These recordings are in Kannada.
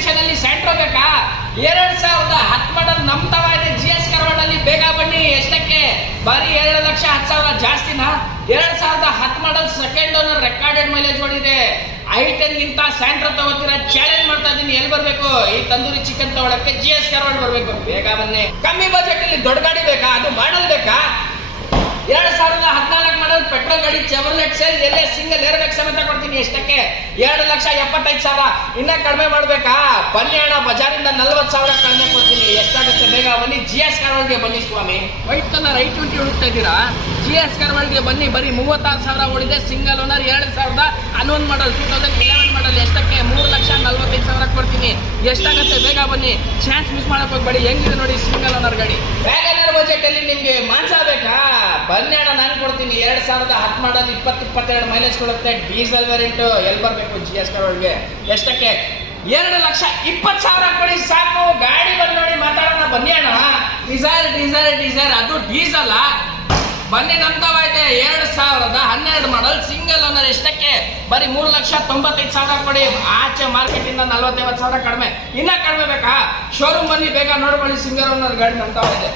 ಕಂಡೀಷನ್ ಅಲ್ಲಿ ಸ್ಯಾಂಟ್ರೋ ಬೇಕಾ? 2010 ಮಾಡಲ್ ನಮ್ ತವ ಇದೆ GS ಕಾರ್ವಾಡ್ ಅಲ್ಲಿ. ಬೇಗ ಬನ್ನಿ. ಎಷ್ಟಕ್ಕೆ? ಬರೀ 2,10,000 ಜಾಸ್ತಿನಾ? 2010 model second owner recorded mileage ಓಡಿದೆ. i10 ಗಿಂತ ಸ್ಯಾಂಟ್ರೋ ತಗೋತೀರಾ? ಚಾಲೆಂಜ್ ಮಾಡ್ತಾ ಇದೀನಿ. ಎಲ್ಲಿ ಬರ್ಬೇಕು? ಈ ತಂದೂರಿ ಚಿಕನ್ ತಗೊಳಕ್ಕೆ GS ಕಾರ್ವಾಡ್ ಬರ್ಬೇಕು. ಬೇಗ ಬನ್ನಿ. ಕಮ್ಮಿ ಬಜೆಟ್ ಅಲ್ಲಿ ದೊಡ್ಡ ಗಾಡಿ ಬೇಕಾ? ಅದು ಮಾಡಲ್ ಬೇಕಾ? 2014 ಮಾಡಲ್ ಪೆಟ್ರೋಲ್ ಗಾಡಿ ಚೆವರ್ಲೆಟ್ ಸೇಲ್ ಎಲ್ಲೇ ಸಿಂಗಲ್ ಏರ್ ಬ್ಯಾಗ್ ಸಮೇತ ಕೊಡ್ತೀನಿ. ಎಷ್ಟಕ್ಕೆ? 2,75,000. ಇನ್ನ ಕಡಿಮೆ ಮಾಡ್ಬೇಕಾ? ಬನ್ನಿ ಅಣ್ಣ, ಬಜಾರಿಂದ 40,000 ಕಡಿಮೆ ಕೊಡ್ತೀನಿ. ಎಷ್ಟಾಗುತ್ತೆ? ಬೇಗ ಬನ್ನಿ. GS ಕಾರ್ವಾಡ್ಗೆ ಬನ್ನಿ ಸ್ವಾಮಿ. ವೈಟ್ ಕಲರ್ i20 ಹುಡುಕ್ತಾ ಇದ್ದೀರಾ? GS ಕಾರ್ವಾಡ್ಗೆ ಬನ್ನಿ. ಬರೀ 36,000 ಓಡಿದೆ. ಸಿಂಗಲ್ ಓನರ್ 2011 ಮಾಡಲ್ 2011 ಮಾಡಲ್. ಎಷ್ಟಕ್ಕೆ? 3,45,000 ಕೊಡ್ತೀನಿ. ಎಷ್ಟಾಗುತ್ತೆ? ಬೇಗ ಬನ್ನಿ. ಚಾನ್ಸ್ ಮಿಸ್ ಮಾಡಕ್ ಹೋಗ್ಬೇಡಿ. ಹೆಂಗಿದೆ ನೋಡಿ ಸಿಂಗಲ್ ಓನರ್ ಗಾಡಿ. ವ್ಯಾಗನರ್ ಬಜೆಟ್ ಅಲ್ಲಿ ನಿಮ್ಗೆ ಮಾಂಸ ಬೇಕಾ? ಬನ್ನಿ ಅಣ್ಣ, ನಾನು ಕೊಡ್ತೀನಿ. 2010 ಮಾಡಲ್ 22 ಮೈಲೇಜ್ ಕೊಡುತ್ತೆ. Diesel variant. ಎಲ್ಲಿ ಬರ್ಬೇಕು? GS ಕಾರ್ವಾಡ್ಗೆ. ಎಷ್ಟಕ್ಕೆ? 2,20,000 ಕೊಡಿ ಸಾಕು. ಗಾಡಿ ಬಂದು ನೋಡಿ ಮಾತಾಡೋಣ. ಬನ್ನಿ ಅಣ್ಣ. ಡೀಸೆಲ್ ಅದು ಡೀಸೆಲ್. ಬನ್ನಿ ನಮ್ತವ ಇದೆ. 2012 ಮಾಡಲ್ ಸಿಂಗಲ್ ಓನರ್. ಎಷ್ಟಕ್ಕೆ? ಬರೀ 3,95,000 ಕೊಡಿ. ಆಚೆ ಮಾರ್ಕೆಟ್ ಇಂದ 40,000 ಕಡಿಮೆ. ಇನ್ನ ಕಡಿಮೆ ಬೇಕಾ? ಶೋರೂಮ್ ಬನ್ನಿ, ಬೇಗ ನೋಡ್ಕೊಳ್ಳಿ. ಸಿಂಗಲ್ ಓನರ್ ಗಾಡಿ ನಮ್ತವ ಇದೆ.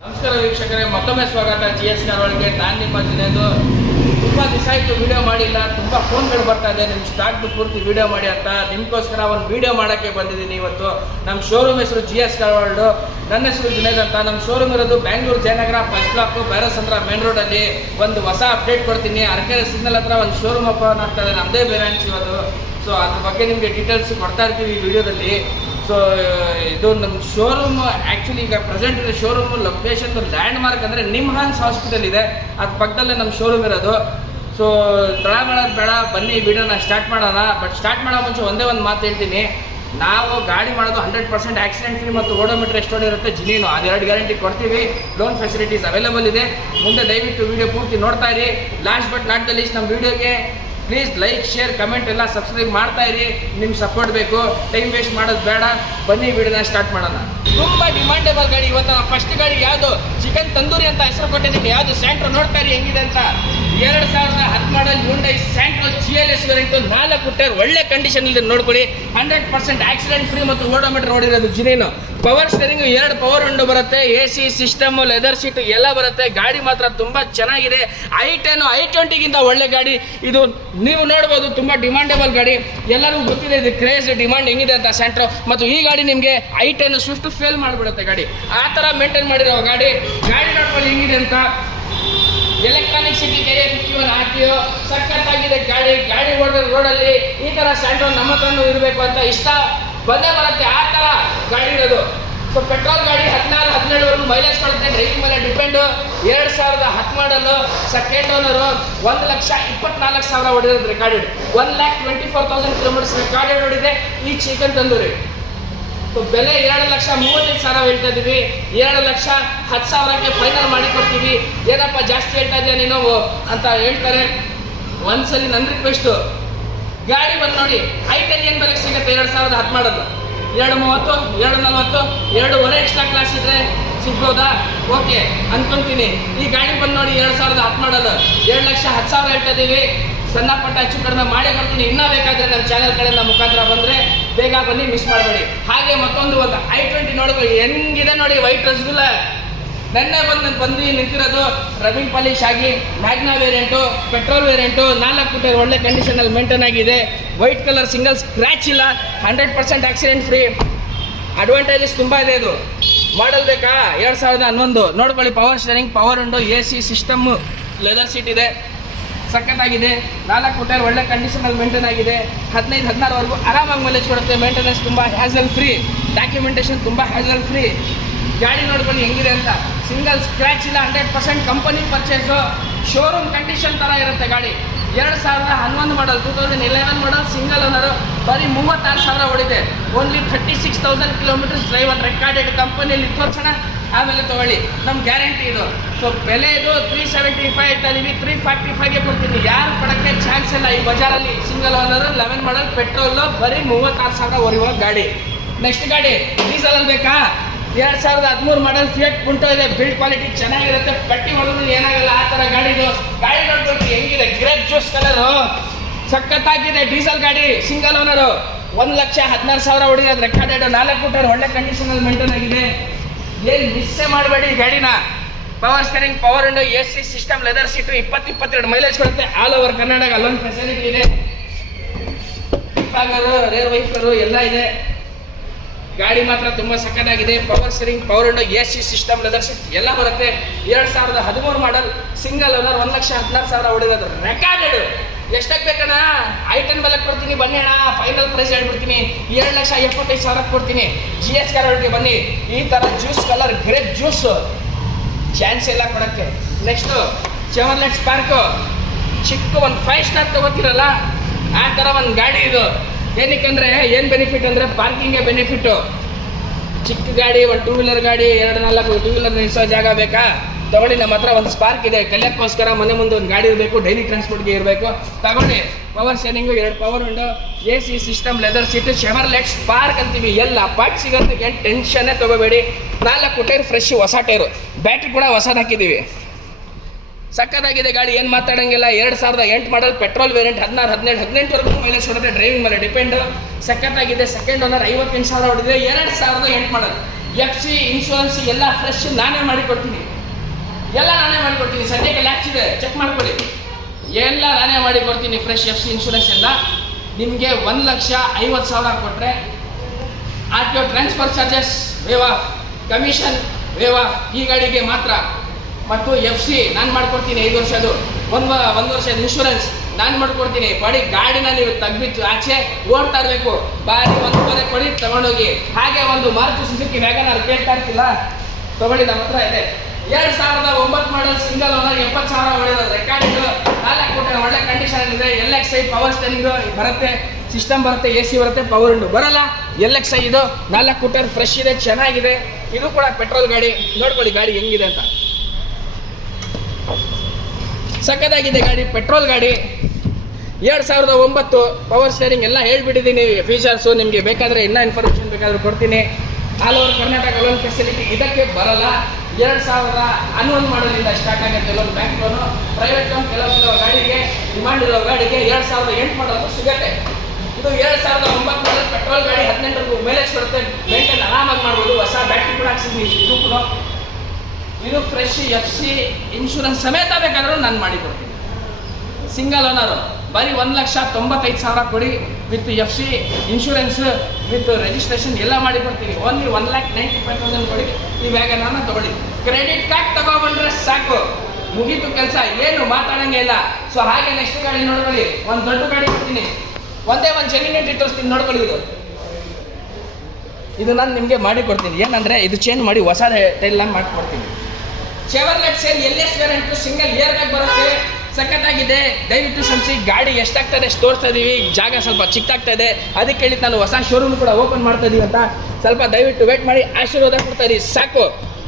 ನಮಸ್ಕಾರ ವೀಕ್ಷಕರೇ, ಮತ್ತೊಮ್ಮೆ ಸ್ವಾಗತ GS ಕಾರ್ವಾಡ್ಗೆ. ನಾನು ನಿಮ್ಮ ಜನೇದು. ತುಂಬ ದಿವಸ ಆಯಿತು ವಿಡಿಯೋ ಮಾಡಿಲ್ಲ. ತುಂಬ ಫೋನ್ಗಳು ಬರ್ತಾ ಇದೆ, ನಿಮ್ಮ ಸ್ಟಾಕ್ದು ಪೂರ್ತಿ ವಿಡಿಯೋ ಮಾಡಿ ಅಂತ. ನಿಮಗೋಸ್ಕರ ಒಂದು ವಿಡಿಯೋ ಮಾಡೋಕ್ಕೆ ಬಂದಿದ್ದೀನಿ ಇವತ್ತು. ನಮ್ಮ ಶೋರೂಮ್ ಹೆಸರು GS ಕಾರ್ವಾಡ್. ನನ್ನ ಹೆಸರು ಜುನೇದ್ ಅಂತ. ನಮ್ಮ ಶೋರೂಮ್ ಇರೋದು Bangalore Jayanagar first block Bhairasandra main ರೋಡಲ್ಲಿ. ಒಂದು ಹೊಸ ಅಪ್ಡೇಟ್ ಕೊಡ್ತೀನಿ. ಅರಕೆರೆ ಸಿಗ್ನಲ್ ಹತ್ರ ಒಂದು ಶೋರೂಮ್ ಓಪನ್ ಆಗ್ತಾ ಇದೆ. ನಮ್ಮದೇ ಬ್ರಾಂಚ್ ಇವತ್ತು. ಸೊ ಅದ್ರ ಬಗ್ಗೆ ನಿಮಗೆ ಡೀಟೇಲ್ಸ್ ಕೊಡ್ತಾ ಇರ್ತೀವಿ ಈ ವಿಡಿಯೋದಲ್ಲಿ. ಸೊ ಇದು ನಮ್ಮ ಶೋರೂಮ್ ಆ್ಯಕ್ಚುಲಿ ಈಗ ಪ್ರೆಸೆಂಟ್ ಇದೆ. ಶೋರೂಮ್ ಲೊಕೇಶನ್ ಲ್ಯಾಂಡ್ ಮಾರ್ಕ್ ಅಂದರೆ ನಿಮ್ಹಾನ್ಸ್ ಹಾಸ್ಪಿಟಲ್ ಇದೆ, ಅದು ಪಕ್ಕದಲ್ಲೇ ನಮ್ಮ ಶೋರೂಮ್ ಇರೋದು. ಸೊ ತಡ ಮಾಡೋದು ಬೇಡ, ಬನ್ನಿ ವಿಡಿಯೋನ ಸ್ಟಾರ್ಟ್ ಮಾಡೋಣ. ಬಟ್ ಸ್ಟಾರ್ಟ್ ಮಾಡೋ ಮುಂಚೆ ಒಂದೇ ಒಂದು ಮಾತು ಹೇಳ್ತೀನಿ. ನಾವು ಗಾಡಿ ಮಾಡೋದು 100% ಆಕ್ಸಿಡೆಂಟ್ ಫ್ರೀ ಮತ್ತು ಓಡೋಮೀಟರ್ ಎಷ್ಟು ಓಡಿರುತ್ತೆ ಜಿನೀನು, ಅದೆರಡು ಗ್ಯಾರಂಟಿ ಕೊಡ್ತೀವಿ. ಲೋನ್ ಫೆಸಿಲಿಟೀಸ್ ಅವೈಲೇಬಲ್ ಇದೆ. ಮುಂದೆ ದಯವಿಟ್ಟು ವಿಡಿಯೋ ಪೂರ್ತಿ ನೋಡ್ತಾ ಇರಿ. Last but not the least, ನಮ್ಮ ವಿಡಿಯೋಗೆ ಪ್ಲೀಸ್ ಲೈಕ್, ಶೇರ್, ಕಮೆಂಟ್ ಎಲ್ಲ ಸಬ್ಸ್ಕ್ರೈಬ್ ಮಾಡ್ತಾ ಇರಿ. ನಿಮ್ಗೆ ಸಪೋರ್ಟ್ ಬೇಕು. ಟೈಮ್ ವೇಸ್ಟ್ ಮಾಡೋದು ಬೇಡ. ಬನ್ನಿ ವಿಡಿಯೋನ ಸ್ಟಾರ್ಟ್ ಮಾಡೋಣ. ತುಂಬ ಡಿಮಾಂಡೇಬಲ್ ಗಾಡಿ. ಇವತ್ತು ಫಸ್ಟ್ ಗಾಡಿ ಯಾವುದು? ಚಿಕನ್ ತಂದೂರಿ ಅಂತ ಹೆಸರು ಕೊಟ್ಟಿದ್ದೀನಿ. ಯಾವುದು? ಸ್ಯಾಂಟ್ರೋ. ನೋಡ್ತಾ ಇರಿ ಹೆಂಗಿದೆ ಅಂತ. 2010 model Hyundai Santro GLS variant 4 tyre ಒಳ್ಳೆ ಕಂಡೀಷನ್ ಇದೆ. ನೋಡ್ಕೊಳ್ಳಿ. 100% ಆಕ್ಸಿಡೆಂಟ್ ಫ್ರೀ ಮತ್ತು ಓಡೋಮೀಟರ್ ಓಡಿರೋದು ಜಿನೇನು. ಪವರ್ ಸ್ಟೇರಿಂಗ್, 2 ಪವರ್ ವಿಂಡೋ ಬರುತ್ತೆ. AC ಸಿಸ್ಟಮ್, ಲೆದರ್ ಸೀಟ್ ಎಲ್ಲ ಬರುತ್ತೆ. ಗಾಡಿ ಮಾತ್ರ ತುಂಬ ಚೆನ್ನಾಗಿದೆ. i10 i20 ಗಿಂತ ಒಳ್ಳೆ ಗಾಡಿ ಇದು. ನೀವು ನೋಡ್ಬೋದು, ತುಂಬ ಡಿಮಾಂಡೇಬಲ್ ಗಾಡಿ. ಎಲ್ಲರಿಗೂ ಗೊತ್ತಿದೆ ಇದು ಕ್ರೇಜ್ ಡಿಮಾಂಡ್ ಹೆಂಗಿದೆ ಅಂತ ಸ್ಯಾಂಟ್ರೋ. ಮತ್ತು ಈ ಗಾಡಿ ನಿಮಗೆ i10 ಸ್ವಿಫ್ಟ್ ಫೇಲ್ ಮಾಡಿಬಿಡುತ್ತೆ ಗಾಡಿ. ಆ ಥರ ಮೇಂಟೈನ್ ಮಾಡಿರೋ ಗಾಡಿ. ನೋಡ್ಕೊಳ್ಳಿ ಹೆಂಗಿದೆ ಅಂತ. ಎಲೆಕ್ಟ್ರಾನಿಕ್ ಸಿಟಿ KA 51 RTO ಸಖತ್ತಾಗಿದೆ ಗಾಡಿ ಓಡೋ ರೋಡಲ್ಲಿ ಈ ಥರ ಸ್ಯಾಂಟ್ರೋ ನಮ್ಮ ಹತ್ರನೂ ಇರಬೇಕು ಅಂತ ಇಷ್ಟ ಬಂದೇ ಬರುತ್ತೆ. ಆ ಥರ ಗಾಡಿ ಇರೋದು. ಸೊ ಪೆಟ್ರೋಲ್ ಗಾಡಿ 16-17 ಮೈಲೇಜ್ ಕೊಡುತ್ತೆ. ಡ್ರೈವಿಂಗ್ ಮೇಲೆ ಡಿಪೆಂಡ್. 2010 model second owner. 1,24,000 ಹೊಡಿರೋದು ರೆಕಾರ್ಡೆಡ್. 1,24,000 ಕಿಲೋಮೀಟರ್ಸ್ ರೆಕಾರ್ಡೆಡ್ ಹೊಡಿದೆ ಈ ಚಿಕನ್ ತಂದೂರಿ. ಸೊ ಬೆಲೆ 2,35,000 ಹೇಳ್ತಾ ಇದ್ದೀವಿ. 2,10,000ಕ್ಕೆ ಫೈನಲ್ ಮಾಡಿ ಕೊಡ್ತೀವಿ. ಏನಪ್ಪ ಜಾಸ್ತಿ ಹೇಳ್ತಾ ಇದೆಯಾ ನೀನು ಅಂತ ಹೇಳ್ತಾರೆ. ಒಂದ್ಸಲಿ ನನ್ನ ರಿಕ್ವೆಸ್ಟು, ಗಾಡಿ ಬಂದು ನೋಡಿ. i10 ಏನು ಬೆಲೆಗೆ ಸಿಗುತ್ತೆ? 2010 ಮಾಡಲು 2,30, 2,40, 2.5 ಎಕ್ಸ್ಟ್ರಾ ಕ್ಲಾಸ್ ಇದ್ರೆ ಸಿಗ್ಬೋದಾ? ಓಕೆ ಅಂದ್ಕೊಳ್ತೀನಿ. ಈ ಗಾಡಿ ಬಂದು ನೋಡಿ. 2010 ಮಾಡಲು 2,10,000 ಹೇಳ್ತಾ ಇದ್ದೀವಿ. ಸಣ್ಣ ಪಟ್ಟ ಹೆಚ್ಚು ಕಡಿಮೆ ಮಾಡಿ ಕೊಡ್ತೀನಿ. ಇನ್ನೂ ಬೇಕಾದರೆ ನಮ್ಮ ಚಾನಲ್ ಕಡೆಯಿಂದ ಮುಖಾಂತರ ಬಂದರೆ ಬೇಗ ಬನ್ನಿ, ಮಿಸ್ ಮಾಡಬೇಡಿ. ಹಾಗೆ ಮತ್ತೊಂದು i20 ನೋಡ್ಬೇಕು ಹೆಂಗಿದೆ ನೋಡಿ. ವೈಟ್ ರಸಗುಲ್ಲ ನೆನ್ನೆ ಬಂದು ನಿಂತಿರೋದು. ರಬ್ಬಿಂಗ್ ಪಾಲಿಶ್ ಆಗಿ Magna variant, petrol variant, 4 tyre ಒಳ್ಳೆ ಕಂಡೀಷನಲ್ಲಿ ಮೇಂಟೈನ್ ಆಗಿದೆ. ವೈಟ್ ಕಲರ್, ಸಿಂಗಲ್ ಸ್ಕ್ರ್ಯಾಚ್ ಇಲ್ಲ. 100% ಆಕ್ಸಿಡೆಂಟ್ ಫ್ರೀ. ಅಡ್ವಾಂಟೇಜಸ್ ತುಂಬ ಇದೆ. ಇದು ಮಾಡಲ್ ಬೇಕಾ? 2011 ನೋಡ್ಕೊಳ್ಳಿ. Power steering, power window, AC system, leather seat ಇದೆ. ಸಖತ್ತಾಗಿದೆ. 4 ಟೈರ್ ಒಳ್ಳೆ ಕಂಡೀಷನಲ್ಲಿ ಮೇಂಟೈನ್ ಆಗಿದೆ. 15-16ವರೆಗೂ ಆರಾಮಾಗಿ ಮೈಲೇಜ್ ಕೊಡುತ್ತೆ. ಮೇಂಟೆನೆನ್ಸ್ ತುಂಬ ಹ್ಯಾಸಲ್ ಫ್ರೀ. ಡಾಕ್ಯುಮೆಂಟೇಷನ್ ತುಂಬ ಹ್ಯಾಸಲ್ ಫ್ರೀ. ಗಾಡಿ ನೋಡ್ಕೊಂಡು ಹೆಂಗಿದೆ ಅಂತ. ಸಿಂಗಲ್ ಸ್ಕ್ರ್ಯಾಚ್ ಇಲ್ಲ. 100% ಕಂಪನಿ ಪರ್ಚೇಸು. ಶೋರೂಮ್ ಕಂಡೀಷನ್ ಥರ ಇರುತ್ತೆ ಗಾಡಿ. 2011 ಮಾಡಲ್ 2011 ಮಾಡಲ್ ಸಿಂಗಲ್ ಓನರು. ಬರೀ 36,000 ಓಡಿದೆ. Only 36,000 kilometres drive on recorded. ಕಂಪನಿಯಲ್ಲಿ ತೋರಿಸೋಣ, ಆಮೇಲೆ ತೊಗೊಳ್ಳಿ. ನಮ್ಮ ಗ್ಯಾರಂಟಿ ಇದು. ಸೊ ಬೆಲೆ ಇದು 375 ಹೇಳ್ತಾ ಇದೀವಿ. 345ಗೆ ಕೊಡ್ತೀನಿ. ಯಾರು ಕೊಡೋಕ್ಕೆ ಚಾನ್ಸ್ ಇಲ್ಲ ಈ ಬಜಾರಲ್ಲಿ. ಸಿಂಗಲ್ ಓನರು 11 ಮಾಡಲ್ ಪೆಟ್ರೋಲು. ಬರೀ 36,000 ಹೊರೆಯುವ ಗಾಡಿ. ನೆಕ್ಸ್ಟ್ ಗಾಡಿ ಡೀಸೆಲ್ ಅಲ್ಲಿ ಬೇಕಾ? 2013 ಮಾಡಲ್ ಫಿಯಟ್ ಪುಂಟೋ ಇದೆ. ಬಿಲ್ಡ್ ಕ್ವಾಲಿಟಿ ಚೆನ್ನಾಗಿರುತ್ತೆ. ಪಟ್ಟಿ ಹೊಡೆದ್ರು ಏನಾಗಲ್ಲ. ಆ ಥರ ಗಾಡಿ ಇದು. ಗಾಡಿ ನೋಡ್ಬೇಕು ಹೆಂಗಿದೆ. ಗ್ರೇಪ್ ಜ್ಯೂಸ್ ಕಲರು ಸಖತ್ತಾಗಿದೆ ಡೀಸೆಲ್ ಗಾಡಿ, ಸಿಂಗಲ್ ಓನರು, 1,16,000 ಹೊಡಿಯೋದು ರೆಕಾರ್ಡೆಡ್, 4 ಫೂಟರ್ ಒಳ್ಳೆ ಕಂಡೀಷನ್ ಅಲ್ಲಿ ಮೇಂಟೈನ್ ಆಗಿದೆ. ಏನ್ ಮಿಸ್ಸೇ ಮಾಡಬೇಡಿ ಗಾಡಿನ. Power steering, power window, AC system, leather seat, 20-22 mileage ಕೊಡುತ್ತೆ. ಆಲ್ ಓವರ್ ಕರ್ನಾಟಕ ಅಲ್ಲೊಂದು ಫೆಸಿಲಿಟಿ ಇದೆ. ರೇರ್ ವೈಫರು ಎಲ್ಲ ಇದೆ. ಗಾಡಿ ಮಾತ್ರ ತುಂಬಾ ಸಕ್ಕತ್ತಾಗಿದೆ. Power steering, power window, AC system, leather seat ಎಲ್ಲ ಬರುತ್ತೆ. 2013 ಮಾಡಲ್, ಸಿಂಗಲ್ ಓನರ್, 1,16,000 ಹೊಡಿರೋದು ರೆಕಾರ್ಡೆಡ್. ಎಷ್ಟಕ್ಕೆ ಬೇಕಣ್ಣ? I10 ಬೆಲೆ ಕೊಡ್ತೀನಿ, ಬನ್ನಿ ಅಣ್ಣ. ಫೈನಲ್ ಪ್ರೈಸ್ ಹೇಳ್ಬಿಡ್ತೀನಿ, 7,75,000 ಕೊಡ್ತೀನಿ. GS ಗ್ಯಾರಂಟಿ ಬನ್ನಿ. ಈ ತರ juice colour grape juice chance ಎಲ್ಲ ಕೊಡಕ್ಕೆ. ನೆಕ್ಸ್ಟು ಚೆವರ್ಲೆಟ್ ಸ್ಪಾರ್ಕು, ಚಿಕ್ಕ ಒಂದು 5 ಸ್ಟಾರ್ ತಗೋತಿರಲ್ಲ ಆ ಥರ ಒಂದು ಗಾಡಿ ಇದು. ಏನಕ್ಕಂದ್ರೆ ಏನು ಬೆನಿಫಿಟ್ ಅಂದರೆ ಪಾರ್ಕಿಂಗ್ಗೆ ಬೆನಿಫಿಟ್ಟು. ಚಿಕ್ಕ ಗಾಡಿ, ಒಂದು 2 ವೀಲರ್ ಗಾಡಿ, 2-4 2 ವೀಲರ್ ನಿಲ್ಲಿಸೋ ಜಾಗ ಬೇಕಾ? ತಗೊಳ್ಳಿ, ನಮ್ಮ ಹತ್ರ ಒಂದು ಸ್ಪಾರ್ಕ್ ಇದೆ. ಕಲಿಯೋಕ್ಕೋಸ್ಕರ ಮನೆ ಮುಂದೆ ಒಂದು ಗಾಡಿ ಇರಬೇಕು, ಡೈಲಿ ಟ್ರಾನ್ಸ್ಪೋರ್ಟ್ಗೆ ಇರಬೇಕು. ತಗೊಳ್ಳಿ, power steering, 2 power window, AC system, leather seat, Chevrolet spark ಅಂತೀವಿ. ಎಲ್ಲ ಪಾರ್ಟ್ ಸಿಗೋದಕ್ಕೆ ಏನು ಟೆನ್ಷನ್ನೇ ತಗೋಬೇಡಿ. 4 ಟೈರ್ ಫ್ರೆಶ್, ಹೊಸ ಟೈರು, ಬ್ಯಾಟ್ರಿ ಕೂಡ ಹೊಸದು ಹಾಕಿದ್ದೀವಿ. ಸಕ್ಕತ್ತಾಗಿದೆ ಗಾಡಿ, ಏನು ಮಾತಾಡೋಂಗಿಲ್ಲ. 2008 ಮಾಡಲ್, ಪೆಟ್ರೋಲ್ ವೇರಿಯಂಟ್, 18 ಮೈಲೇಜ್ ಕೊಡುತ್ತೆ. ಡ್ರೈವಿಂಗ್ ಮೇಲೆ ಡಿಪೆಂಡು. ಸಕ್ಕತ್ತಾಗಿದೆ. Second owner, 58,000 ಹೊಡಿದೆ. 2008 ಮಾಡಲ್. FC ಇನ್ಶೂರೆನ್ಸ್ ಎಲ್ಲ ಫ್ರೆಶ್ ನಾನೇ ಮಾಡಿಕೊಡ್ತೀನಿ. ಸದ್ಯಕ್ಕೆ ಲ್ಯಾಕ್ಸ್ ಇದೆ, ಚೆಕ್ ಮಾಡ್ಕೊಳ್ಳಿ. ಎಲ್ಲ ನಾನೇ ಮಾಡಿಕೊಡ್ತೀನಿ. ಫ್ರೆಶ್ FC ಇನ್ಶೂರೆನ್ಸ್ ಎಲ್ಲ ನಿಮಗೆ 1,50,000 ಕೊಟ್ಟರೆ RTO transfer charges wave of, commission wave of ಈ ಗಾಡಿಗೆ ಮಾತ್ರ. ಮತ್ತು FC ನಾನು ಮಾಡ್ಕೊಡ್ತೀನಿ. 5 ವರ್ಷದ್ದು, 1 ವರ್ಷದ ಇನ್ಶೂರೆನ್ಸ್ ನಾನು ಮಾಡ್ಕೊಡ್ತೀನಿ. ಬಡಿ ಗಾಡಿನ ನೀವು ತೆಗ್ಬಿಟ್ಟು ಆಚೆ ಓಡ್ತಾ ಇರಬೇಕು. ಬಾರಿ 1 ಕೊಡಿ, ತಗೊಂಡೋಗಿ. ಹಾಗೆ ಒಂದು ಮಾರುತಿ ಸುಜುಕಿ ವ್ಯಾಗನರ್ ಕೇಳ್ತಾ ಇರ್ತಿಲ್ಲ, ತಗೊಳ್ಳಿ, ನಮ್ಮ ಹತ್ರ ಇದೆ. 2009 ಮಾಡಲ್, ಸಿಂಗಲ್ ಓನರ್, 70,000 ಹೊಡೆಯೋದು ರೆಕಾರ್ಡ್. 4 ಫೂಟರ್ ಒಳ್ಳೆ ಕಂಡೀಷನ್ ಇದೆ. LXi ಪವರ್ ಸ್ಟೇರಿಂಗ್ ಬರುತ್ತೆ, ಸಿಸ್ಟಮ್ ಬರುತ್ತೆ, AC ಬರುತ್ತೆ, ಪವರ್ ವಿಂಡೋ ಬರಲ್ಲ. LXi ಇದು 4 ಫೂಟರ್ ಫ್ರೆಶ್ ಇದೆ, ಚೆನ್ನಾಗಿದೆ. ಇದು ಕೂಡ ಪೆಟ್ರೋಲ್ ಗಾಡಿ. ನೋಡ್ಕೊಳ್ಳಿ ಗಾಡಿ ಹೆಂಗಿದೆ ಅಂತ. ಸಕ್ಕತ್ತಾಗಿದೆ ಗಾಡಿ, ಪೆಟ್ರೋಲ್ ಗಾಡಿ. 2009 ಪವರ್ ಸ್ಟೇರಿಂಗ್ ಎಲ್ಲ ಹೇಳ್ಬಿಟ್ಟಿದ್ದೀನಿ ಫೀಚರ್ಸು. ನಿಮಗೆ ಬೇಕಾದರೆ ಇನ್ನೂ ಇನ್ಫಾರ್ಮೇಷನ್ ಬೇಕಾದರೂ ಕೊಡ್ತೀನಿ. All over Karnataka loan facility ಇದಕ್ಕೆ ಬರಲ್ಲ. 2011 ಮಾಡಲಿಂದ ಸ್ಟಾರ್ಟ್ ಆಗುತ್ತೆ loan. Bank loan, private loan ಕೆಲವೊಂದು ಗಾಡಿಗೆ, ಡಿಮಾಂಡ್ ಇರೋ ಗಾಡಿಗೆ 2008 ಮಾಡೋದು ಸಿಗುತ್ತೆ. ಇದು 2009 ಮಾಡಲ್ ಪೆಟ್ರೋಲ್ ಗಾಡಿ, 18 ಮೈಲೇಜ್ ಕೊಡುತ್ತೆ. ಮೇಂಟೈನ್ ಆರಾಮಾಗಿ ಮಾಡ್ಬೋದು. ಹೊಸ ಬ್ಯಾಟ್ರಿ ಕೂಡ ಹಾಕ್ಸಿದ್ವಿ. ಇದು ಕೂಡ ಇದು ಫ್ರೆಶ್ FC ಇನ್ಶೂರೆನ್ಸ್ ಸಮೇತ ಬೇಕಾದರೂ ನಾನು ಮಾಡಿಕೊಡ್ತೀನಿ. ಸಿಂಗಲ್ ಓನರು, ಬರೀ 1,95,000 ಕೊಡಿ. With FC insurance, with registration ಎಲ್ಲ ಮಾಡಿಕೊಡ್ತೀನಿ. ಓನ್ಲಿ 1,95,000 ಕೊಡಿ. ಈ ವ್ಯಾಗನನ್ನ ತಗೊಳ್ಳಿ. ಕ್ರೆಡಿಟ್ ಕಾರ್ಡ್ ತಗೊಬಂದ್ರೆ ಸಾಕು, ಮುಗೀತು ಕೆಲಸ, ಏನು ಮಾತಾಡೋಂಗೆ ಇಲ್ಲ. ಸೊ ಹಾಗೆ ನೆಕ್ಸ್ಟ್ ಗಾಡಿ ನೋಡ್ಕೊಳ್ಳಿ. ಒಂದು ದೊಡ್ಡ ಗಾಡಿ ಕೊಡ್ತೀನಿ, ಒಂದೇ ಒಂದು ಜೆನ್ಯೂನಿಟಿ ತೋರಿಸ್ತೀನಿ, ನೋಡ್ಕೊಳ್ಳಿ. ಇದು ನಾನು ನಿಮಗೆ ಮಾಡಿಕೊಡ್ತೀನಿ. ಏನಂದರೆ ಇದು ಚೇಂಜ್ ಮಾಡಿ ಹೊಸ ಟೈಲ್ ಮಾಡಿಕೊಡ್ತೀನಿ. Chevrolet sail LS warranty, single air bag ಬರುತ್ತೆ. ಸಖತ್ತಾಗಿದೆ. ದಯವಿಟ್ಟು ಶ್ರಮಿಸಿ. ಗಾಡಿ ಎಷ್ಟಾಗ್ತದೆ ಅಷ್ಟು ತೋರಿಸ್ತಾ ಇದ್ದೀವಿ. ಜಾಗ ಸ್ವಲ್ಪ ಚಿಕ್ಕಾಗ್ತಾ ಇದೆ, ಅದಕ್ಕೆ ಹೇಳಿದ್ದು ನಾನು ಹೊಸ ಶೋರೂಮ್ ಕೂಡ ಓಪನ್ ಮಾಡ್ತಾ ಇದ್ದೀವಿ ಅಂತ. ಸ್ವಲ್ಪ ದಯವಿಟ್ಟು ವೇಟ್ ಮಾಡಿ, ಆಶೀರ್ವಾದ ಕೊಡ್ತಾ ಇರಿ ಸಾಕು.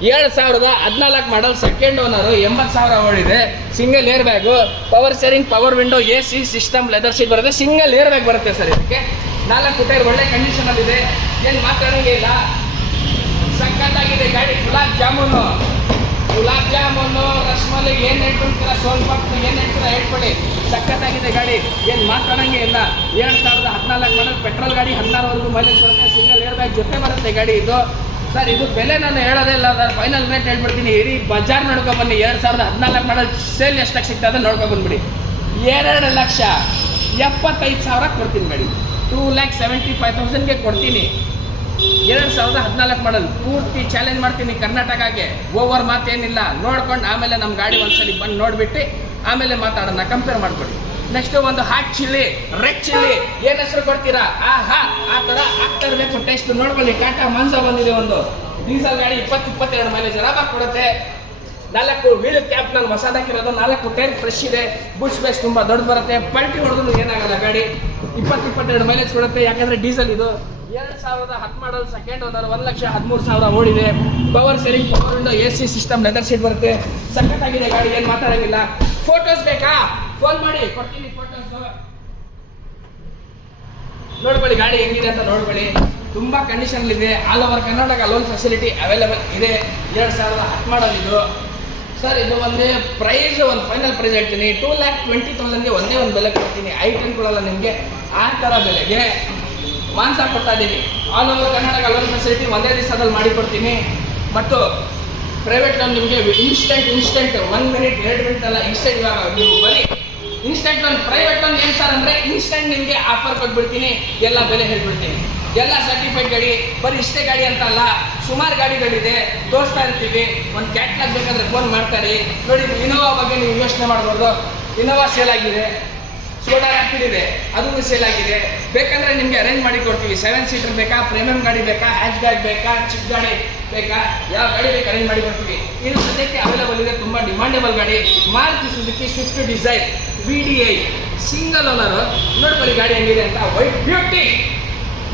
2014 ಮಾಡಲ್, ಸೆಕೆಂಡ್ ಓನರು, 80,000 ಓಡಿದೆ. Single air bag, power steering, power window, AC system, leather seat ಬರುತ್ತೆ. ಸಿಂಗಲ್ ಏರ್ ಬ್ಯಾಗ್ ಬರುತ್ತೆ ಸರ್. ಇದಕ್ಕೆ 4 ಟೈರ್ ಒಳ್ಳೆ ಕಂಡೀಷನಲ್ಲಿದೆ, ಏನು ಮಾತಾಡೋಂಗೆ ಇಲ್ಲ. ಸಖತ್ತಾಗಿದೆ ಗಾಡಿ. ಗುಲಾಬ್ ಜಾಮೂನು, ರಸ್ಮಲೈ ಏನು ಹೇಳ್ಕೊಳ್ತೀರ, ಸೋನ್ಪಾಪಡಿ ಏನು ಹೇಳ್ತೀರ ಹೇಳ್ಕೊಳ್ಳಿ. ಸಖತ್ತಾಗಿದೆ ಗಾಡಿ, ಏನು ಮಾತಾಡೋಂಗೆ ಇಲ್ಲ. 2014 ಮಾಡಲ್ ಪೆಟ್ರೋಲ್ ಗಾಡಿ, 16 ಮೈಲೇಜ್ ಬರುತ್ತೆ. ಸಿಂಗಲ್ ಏರ್ ಬ್ಯಾಗ್ ಜೊತೆ ಬರುತ್ತೆ ಗಾಡಿ ಇದು. ಸರ್ ಇದು ಬೆಲೆ ನಾನು ಹೇಳೋದೇ ಇಲ್ಲ, ನಾನು ಫೈನಲ್ ರೇಟ್ ಹೇಳ್ಬಿಡ್ತೀನಿ. ಇಡೀ ಬಜಾರ್ ನೋಡ್ಕೊಬನ್ನಿ. 2014 ಮಾಡಲ್ ಸೇಲ್ ಎಷ್ಟಾಗಿ ಸಿಗ್ತದೆ ನೋಡ್ಕೊಬಂದ್ಬಿಡಿ. 2,75,000 ಕೊಡ್ತೀನಿ ಗಾಡಿ. 2,75,000ಗೆ ಕೊಡ್ತೀನಿ. 2014 ಮಾಡಲ್ ಪೂರ್ತಿ ಚಾಲೆಂಜ್ ಮಾಡ್ತೀನಿ ಕರ್ನಾಟಕಕ್ಕೆ. ಓವರ್ ಮಾತೇನಿಲ್ಲ. ನೋಡ್ಕೊಂಡು ಆಮೇಲೆ ನಮ್ಮ ಗಾಡಿ ಒಂದ್ಸಲಿ ಬಂದು ನೋಡಿಬಿಟ್ಟು ಆಮೇಲೆ ಮಾತಾಡೋಣ, ಕಂಪೇರ್ ಮಾಡ್ಕೊಳ್ಳಿ. ನೆಕ್ಸ್ಟ್ ಒಂದು ಹಾಟ್ ಚಿಲ್ಲಿ, ರೆಡ್ ಚಿಲ್ಲಿ, ಏನು ಹೆಸರು ಕೊಡ್ತೀರಾ ಆ ಥರ ಆಗ್ತಾ ಇರಬೇಕು ಟೇಸ್ಟ್. ನೋಡ್ಕೊಳ್ಳಿ. ಟಾಟಾ ಮಂಜಾ ಬಂದಿದೆ, ಒಂದು ಡೀಸೆಲ್ ಗಾಡಿ, 20-22 ಮೈಲೇಜ್ ಆರಾಮಾಗಿ ಕೊಡುತ್ತೆ. 4 ವೀಲ್ ಕ್ಯಾಪ್ ನಾನು ಹೊಸದಾಕಿರೋದು. 4 ಟೈರ್ ಫ್ರೆಶ್ ಇದೆ. ಬುಷ್ ಬೇಸ್ ತುಂಬ ದೊಡ್ಡದು ಬರುತ್ತೆ. ಪಲ್ಟಿ ಹೊಡೆದ್ರು ಏನಾಗಲ್ಲ ಗಾಡಿ. 20-22 ಮೈಲೇಜ್ ಕೊಡುತ್ತೆ, ಯಾಕಂದರೆ ಡೀಸೆಲ್ ಇದು. 2010 ಮಾಡಲ್, ಸೆಕೆಂಡ್ ಓನರ್, 1,13,000 ಓಡಿದೆ. Power steering, power window, AC system, leather seat ಬರುತ್ತೆ. ಸಖತ್ತಾಗಿದೆ ಗಾಡಿ, ಏನು ಮಾತಾಡೋಂಗಿಲ್ಲ. ಫೋಟೋಸ್ ಬೇಕಾ? ಫೋನ್ ಮಾಡಿ, ಕೊಡ್ತೀನಿ ಫೋಟೋಸ್. ನೋಡ್ಕೊಳ್ಳಿ ಗಾಡಿ ಹೆಂಗಿದೆ ಅಂತ ನೋಡ್ಕೊಳ್ಳಿ. ತುಂಬ ಕಂಡೀಷನ್ ಇದೆ. All over Karnataka loan facility available ಇದೆ. 2010 ಮಾಡಲ್ ಇದು. ಸರ್ ಇದು ಒಂದೇ ಪ್ರೈಸ್, ಒಂದು ಫೈನಲ್ ಪ್ರೈಸ್ ಹೇಳ್ತೀನಿ, 2,20,000ಗೆ ಒಂದೇ ಒಂದು ಬೆಲೆ ಕೊಡ್ತೀನಿ. ಐಟಮ್ ಕೊಡಲ್ಲ ನಿಮಗೆ, ಆ ಥರ ಬೆಲೆಗೆ ಮಾಂಸ ಕೊಡ್ತಾ ಇದ್ದೀನಿ. All over Karnataka loan facility ಒಂದೇ ದಿವಸದಲ್ಲಿ ಮಾಡಿಕೊಡ್ತೀನಿ. ಮತ್ತು ಪ್ರೈವೇಟ್ ಲೋನ್ ನಿಮಗೆ ಇನ್ಸ್ಟೆಂಟ್ 1 ಮಿನಿಟ್ 2 ಮಿನಿಟ್ ಅಲ್ಲ, ಇನ್ಸ್ಟೆಂಟ್. ಇವಾಗ ನೀವು ಬರೀ ಇನ್ಸ್ಟೆಂಟ್ ಲೋನ್, ಪ್ರೈವೇಟ್ ಲೋನ್ ಏನು ಸರ್ ಅಂದರೆ ಇನ್ಸ್ಟೆಂಟ್ ನಿಮಗೆ ಆಫರ್ ಕೊಟ್ಬಿಡ್ತೀನಿ, ಎಲ್ಲ ಬೆಲೆ ಹೇಳ್ಬಿಡ್ತೀನಿ. ಎಲ್ಲ ಸರ್ಟಿಫೈಡ್ ಗಾಡಿ, ಬರೀ ಇಷ್ಟೇ ಗಾಡಿ ಅಂತ ಅಲ್ಲ, ಸುಮಾರು ಗಾಡಿಗಳಿದೆ, ತೋರಿಸ್ತಾ ಇರ್ತೀವಿ. ಒಂದು ಕ್ಯಾಟ್ಲಾಗ್ ಬೇಕಾದರೆ ಫೋನ್ ಮಾಡ್ತಾರೆ. ನೋಡಿ, ಇನೋವಾ ಬಗ್ಗೆ ನೀವು ಯೋಚನೆ ಮಾಡ್ಬೋದು. ಇನೋವಾ ಸೇಲ್ ಆಗಿದೆ, ಸ್ಕೋಡಾ ರ್ಯಾಪಿಡ್ ಇದೆ, ಅದು ಸೇಲ್ ಆಗಿದೆ. ಬೇಕಂದರೆ ನಿಮಗೆ ಅರೇಂಜ್ ಮಾಡಿ ಕೊಡ್ತೀವಿ. 7 ಸೀಟರ್ ಬೇಕಾ, ಪ್ರೀಮಿಯಂ ಗಾಡಿ ಬೇಕಾ, ಹ್ಯಾಚ್ ಬ್ಯಾಗ್ ಬೇಕಾ, ಚಿಕ್ಕ ಗಾಡಿ ಬೇಕಾ, ಯಾವ ಗಾಡಿ ಬೇಕು ಅರೇಂಜ್ ಮಾಡಿ ಕೊಡ್ತೀವಿ. ಇದು ಸದ್ಯಕ್ಕೆ ಅವೈಲೇಬಲ್ ಇದೆ, ತುಂಬ ಡಿಮಾಂಡೇಬಲ್ ಗಾಡಿ. Maruti Suzuki Swift Dzire VDI single owner. ನೋಡ್ಕೊಳ್ಳಿ ಗಾಡಿ ಹೆಂಗಿದೆ ಅಂತ, ವೈಟ್ ಬ್ಯೂಟಿ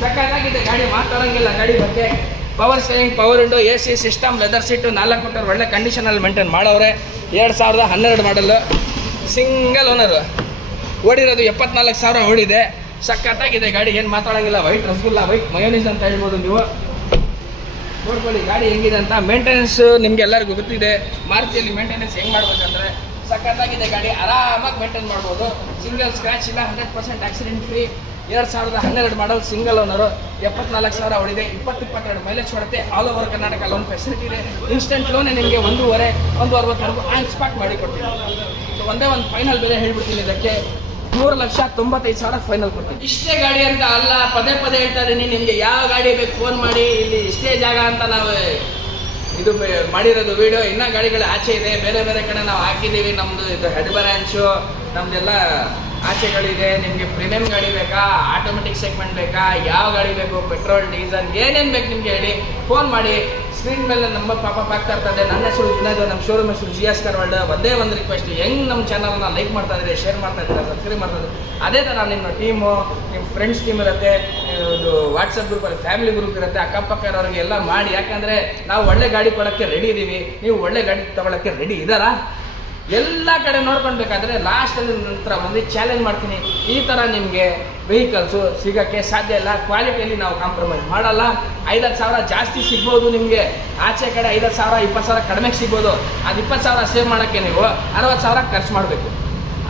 ಸಕ್ಕತ್ತಾಗಿದೆ ಗಾಡಿ, ಮಾತಾಡೋಂಗಿಲ್ಲ ಗಾಡಿ ಬಗ್ಗೆ. Power steering, power window, AC system, leather seat, 4 ಕೊಟ್ಟರು, ಒಳ್ಳೆ ಕಂಡೀಷನಲ್ಲಿ ಮೇಂಟೈನ್ ಮಾಡವ್ರೆ. 2012 ಮಾಡಲು, ಸಿಂಗಲ್ ಓನರು. ಓಡಿರೋದು 74,000 ಓಡಿದೆ. ಸಕ್ಕತ್ತಾಗಿದೆ ಗಾಡಿ, ಏನು ಮಾತಾಡೋಂಗಿಲ್ಲ. ವೈಟ್ ರಸಗುಲ್ಲ, ವೈಟ್ ಮಯೋನೀಸ್ ಅಂತ ಹೇಳ್ಬೋದು ನೀವು. ನೋಡ್ಕೊಳ್ಳಿ ಗಾಡಿ ಹೆಂಗಿದೆ ಅಂತ. ಮೇಂಟೆನೆನ್ಸ್ ನಿಮ್ಗೆ ಎಲ್ಲರಿಗೂ ಗೊತ್ತಿದೆ, ಮಾರುತಿಯಲ್ಲಿ ಮೇಂಟೆನೆನ್ಸ್ ಹೆಂಗೆ ಮಾಡ್ಬೇಕಂದ್ರೆ ಸಕ್ಕತ್ತಾಗಿದೆ ಗಾಡಿ, ಆರಾಮಾಗಿ ಮೇಂಟೈನ್ ಮಾಡ್ಬೋದು. ಸಿಂಗಲ್ ಸ್ಕ್ರ್ಯಾಚ್ ಇಲ್ಲ, 100% ಆಕ್ಸಿಡೆಂಟ್ ಫ್ರೀ. 2012 ಮಾಡಲ್, ಸಿಂಗಲ್ ಓನರು, 74,000 ಹೊಡಿದೆ, 20-22 ಮೈಲೇಜ್ ಕೊಡುತ್ತೆ. All over Karnataka loan facility ಇದೆ. ಇನ್ಸ್ಟೆಂಟ್ ಲೋನೇ ನಿಮಗೆ 1.5-1.60 ಆನ್ ಸ್ಪಾಟ್ ಮಾಡಿ ಕೊಡ್ತೀನಿ. ಸೊ ಒಂದೇ ಒಂದು ಫೈನಲ್ ಬೆಲೆ ಹೇಳ್ಬಿಡ್ತೀನಿ, ಇದಕ್ಕೆ 3,95,000 ಫೈನಲ್ ಕೊಡ್ತೀನಿ. ಇಷ್ಟೇ ಗಾಡಿ ಅಂತ ಅಲ್ಲ, ಪದೇ ಹೇಳ್ತಾ ಇದ್ದೀನಿ. ನಿಮಗೆ ಯಾವ ಗಾಡಿ ಬೇಕು ಫೋನ್ ಮಾಡಿ, ಇಲ್ಲಿ ಇಷ್ಟೇ ಜಾಗ ಅಂತ ನಾವು ಇದು ಮಾಡಿರೋದು ವಿಡಿಯೋ. ಇನ್ನೂ ಗಾಡಿಗಳು ಆಚೆ ಇದೆ, ಬೇರೆ ಕಡೆ ನಾವು ಹಾಕಿದ್ದೀವಿ. ನಮ್ಮದು ಇದು ಹೆಡ್ ಬ್ರಾಂಚು, ನಮ್ಮದೆಲ್ಲ ಆಚೆಗಳಿದೆ. ನಿಮಗೆ ಪ್ರೀಮಿಯಂ ಗಾಡಿ ಬೇಕಾ, ಆಟೋಮೆಟಿಕ್ ಸೆಗ್ಮೆಂಟ್ ಬೇಕಾ, ಯಾವ ಗಾಡಿ ಬೇಕು, ಪೆಟ್ರೋಲ್ ಡೀಸೆಲ್ ಏನೇನು ಬೇಕು ನಿಮಗೆ ಹೇಳಿ, ಫೋನ್ ಮಾಡಿ. ಸ್ಕ್ರೀನ್ ಮೇಲೆ ನಂಬರ್ ಪಾಪಪ್ ಆಗ್ತಾ ಇರ್ತದೆ. ನನ್ನ ಹೆಸರು ವಿನೋದ್, ನಮ್ಮ ಶೋರೂಮ್ ಹೆಸರು GS ಕಾರ್ ವರ್ಲ್ಡ್. ಒಂದೇ ಒಂದು ರಿಕ್ವೆಸ್ಟ್, ಹೆಂಗೆ ನಮ್ಮ ಚಾನಲ್ನ ಲೈಕ್ ಮಾಡ್ತಾ ಇದ್ದೀರಿ, ಶೇರ್ ಮಾಡ್ತಾ ಇದ್ದೀರಾ, ಸಬ್ಸ್ಕ್ರೈಬ್ ಮಾಡ್ತಾ ಇದ್ದೀರಿ, ಅದೇ ಥರ ನಿಮ್ಮ ಟೀಮು, ನಿಮ್ಮ ಫ್ರೆಂಡ್ಸ್ ಟೀಮ್ ಇರುತ್ತೆ, ಇದು ವಾಟ್ಸಪ್ ಗ್ರೂಪಲ್ಲಿ ಫ್ಯಾಮಿಲಿ ಗ್ರೂಪ್ ಇರುತ್ತೆ, ಅಕ್ಕಪಕ್ಕ ಇರೋರಿಗೆ ಎಲ್ಲ ಮಾಡಿ. ಯಾಕಂದರೆ ನಾವು ಒಳ್ಳೆ ಗಾಡಿ ಕೊಡೋಕ್ಕೆ ರೆಡಿ ಇದ್ದೀವಿ. ನೀವು ಒಳ್ಳೆ ಗಾಡಿ ತೊಗೊಳಕ್ಕೆ ರೆಡಿ ಇದ್ದಾರಾ? ಎಲ್ಲ ಕಡೆ ನೋಡ್ಕೊಳ್ಬೇಕಾದ್ರೆ ಲಾಸ್ಟಲ್ಲಿ ನಂತರ ಒಂದು ಚಾಲೆಂಜ್ ಮಾಡ್ತೀನಿ. ಈ ಥರ ನಿಮಗೆ ವೆಹಿಕಲ್ಸು ಸಿಗೋಕ್ಕೆ ಸಾಧ್ಯ ಇಲ್ಲ. ಕ್ವಾಲಿಟಿಯಲ್ಲಿ ನಾವು ಕಾಂಪ್ರಮೈಸ್ ಮಾಡಲ್ಲ. 5-10 ಸಾವಿರ ಜಾಸ್ತಿ ಸಿಗ್ಬೋದು ನಿಮಗೆ, ಆಚೆ ಕಡೆ 5-10 ಸಾವಿರ 20 ಸಾವಿರ ಕಡಿಮೆಗೆ ಸಿಗ್ಬೋದು. ಅದು 20 ಸಾವಿರ ಸೇವ್ ಮಾಡೋಕ್ಕೆ ನೀವು 60 ಸಾವಿರ ಖರ್ಚು ಮಾಡಬೇಕು.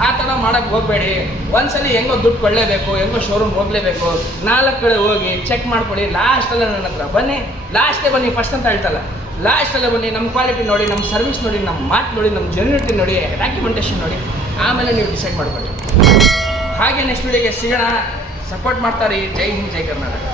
ಆ ಥರ ಮಾಡೋಕ್ಕೆ ಹೋಗಬೇಡಿ. ಒಂದ್ಸಲಿ ಹೆಂಗೋ ದುಡ್ಡು ಕೊಳ್ಳೇಬೇಕು, ಹೆಂಗೋ ಶೋರೂಮ್ ಹೋಗಲೇಬೇಕು. 4 ಕಡೆ ಹೋಗಿ ಚೆಕ್ ಮಾಡ್ಕೊಳ್ಳಿ. ಲಾಸ್ಟಲ್ಲೇ ನನ್ನ ಹತ್ರ ಬನ್ನಿ, ಲಾಸ್ಟೇ ಬನ್ನಿ, ಫಸ್ಟ್ ಅಂತ ಹೇಳ್ತಲ್ಲ, ಲಾಸ್ಟಲ್ಲೇ ಬನ್ನಿ. ನಮ್ಮ ಕ್ವಾಲಿಟಿ ನೋಡಿ, ನಮ್ಮ ಸರ್ವಿಸ್ ನೋಡಿ, ನಮ್ಮ ಮಾತು ನೋಡಿ, ನಮ್ಮ ಜೆನ್ಯೂನಿಟಿ ನೋಡಿ, ಡಾಕ್ಯುಮೆಂಟೇಷನ್ ನೋಡಿ, ಆಮೇಲೆ ನೀವು ಡಿಸೈಡ್ ಮಾಡ್ಕೊಳ್ಳಿ. ಹಾಗೆ ನೆಕ್ಸ್ಟ್ ವಿಡಿಯೋಗೆ ಸಿಗೋಣ. ಸಪೋರ್ಟ್ ಮಾಡ್ತಾರೆ. ಜೈ ಹಿಂದ್, ಜೈ ಕರ್ನಾಟಕ.